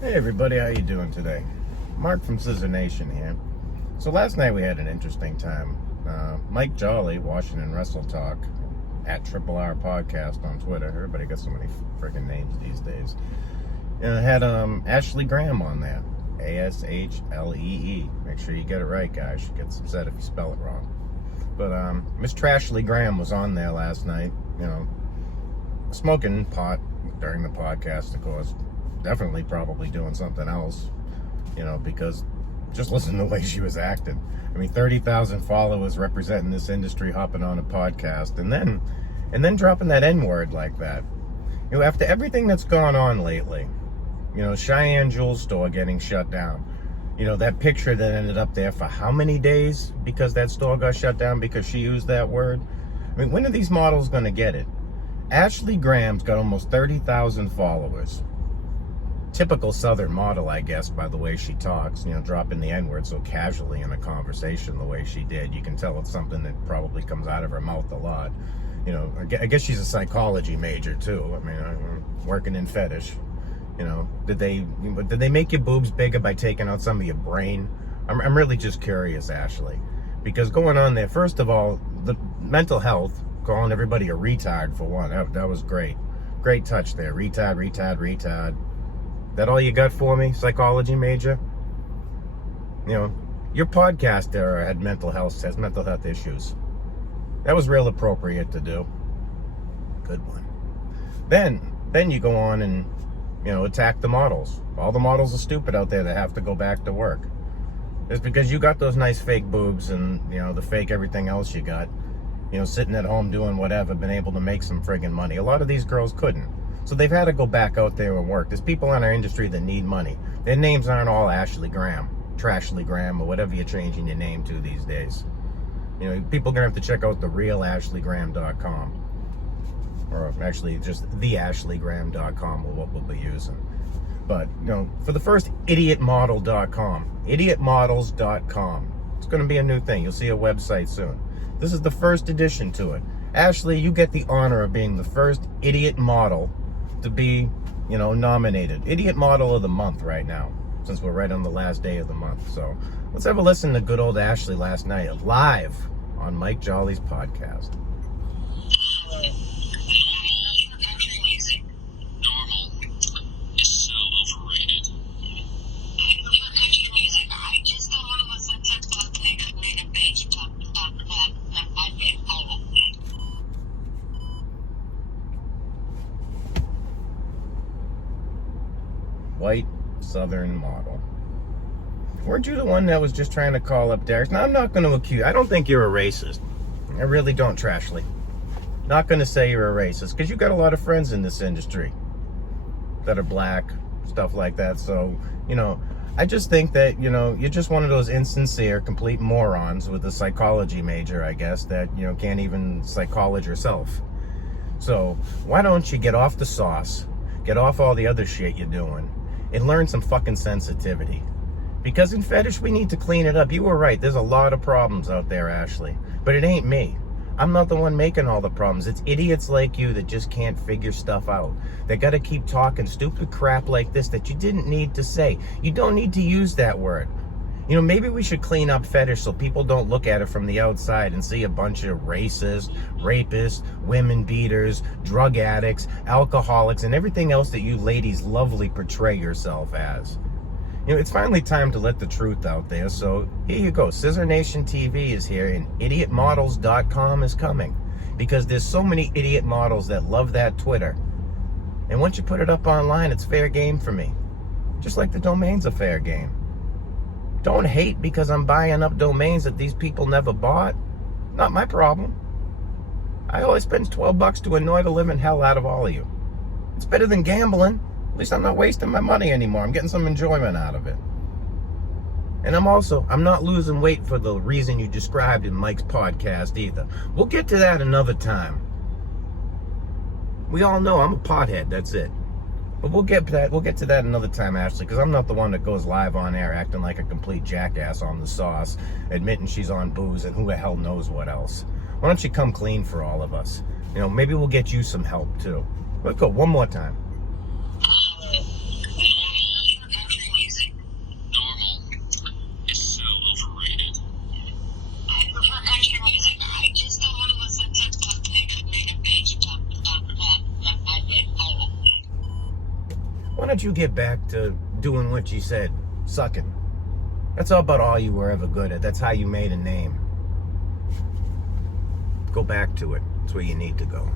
Hey everybody, how you doing today? Mark from ScissorNation here. So last night we had an interesting time. Mike Jolly, Washington Wrestle Talk, at Triple R Podcast on Twitter. Everybody got so many freaking names these days. Had Ashlee Graham on there. Ashlee. Make sure you get it right, guys. She gets upset if you spell it wrong. But Miss Trashlee Graham was on there last night, smoking pot during the podcast, of course. Definitely probably doing something else, because just listen to the way she was acting. I mean, 30,000 followers representing this industry, hopping on a podcast, and then dropping that N-word like that. After everything that's gone on lately, Cheyenne Jewel store getting shut down, that picture that ended up there for how many days because that store got shut down because she used that word. I mean, when are these models going to get it? Ashlee Graham's got almost 30,000 followers. Typical Southern model, I guess, by the way she talks, dropping the N-word so casually in a conversation the way she did. You can tell it's something that probably comes out of her mouth a lot. I guess she's a psychology major too. I mean, working in Fetish. Did they make your boobs bigger by taking out some of your brain? I'm really just curious, Ashlee, because going on there, first of all, the mental health, calling everybody a retard for one, that was great. Great touch there. Retard. That all you got for me, psychology major? Your podcaster had has mental health issues. That was real appropriate to do. Good one. Then you go on and, attack the models. All the models are stupid out there that have to go back to work. It's because you got those nice fake boobs and, the fake everything else you got, sitting at home doing whatever, been able to make some friggin' money. A lot of these girls couldn't. So they've had to go back out there and work. There's people in our industry that need money. Their names aren't all Ashlee Graham, Trashlee Graham, or whatever you're changing your name to these days. People are going to have to check out the real AshleeGraham.com. Or actually just theashleegraham.com or what we'll be using. But, for the first, idiotmodel.com. Idiotmodels.com. It's going to be a new thing. You'll see a website soon. This is the first edition to it. Ashlee, you get the honor of being the first idiot model to be, nominated. Idiot Model of the Month right now, since we're right on the last day of the month. So let's have a listen to good old Ashlee last night, live on Mike Jolly's podcast. White Southern model. Weren't you the one that was just trying to call up Derek? Now, I'm not going to accuse. I don't think you're a racist. I really don't, Trashlee. Not going to say you're a racist because you got a lot of friends in this industry that are black, stuff like that. So, I just think that, you're just one of those insincere, complete morons with a psychology major, I guess, that, can't even psychology yourself. So, why don't you get off the sauce, get off all the other shit you're doing, and learn some fucking sensitivity. Because in Fetish, we need to clean it up. You were right. There's a lot of problems out there, Ashlee. But it ain't me. I'm not the one making all the problems. It's idiots like you that just can't figure stuff out. They got to keep talking stupid crap like this that you didn't need to say. You don't need to use that word. Maybe we should clean up Fetish so people don't look at it from the outside and see a bunch of racists, rapists, women beaters, drug addicts, alcoholics, and everything else that you ladies lovely portray yourself as. It's finally time to let the truth out there, so here you go. ScissorNation TV is here, and idiotmodels.com is coming. Because there's so many idiot models that love that Twitter. And once you put it up online, it's fair game for me. Just like the domain's a fair game. Don't hate because I'm buying up domains that these people never bought. Not my problem. I always spend $12 to annoy the living hell out of all of you. It's better than gambling. At least I'm not wasting my money anymore. I'm getting some enjoyment out of it. And I'm not losing weight for the reason you described in Mike's podcast either. We'll get to that another time. We all know I'm a pothead, that's it. But we'll get to that another time, Ashlee, because I'm not the one that goes live on air acting like a complete jackass on the sauce, admitting she's on booze and who the hell knows what else. Why don't you come clean for all of us? Maybe we'll get you some help too. Let's go one more time. don't you get back to doing what you said, sucking? That's about all you were ever good at. That's how you made a name. Go back to it. That's where you need to go.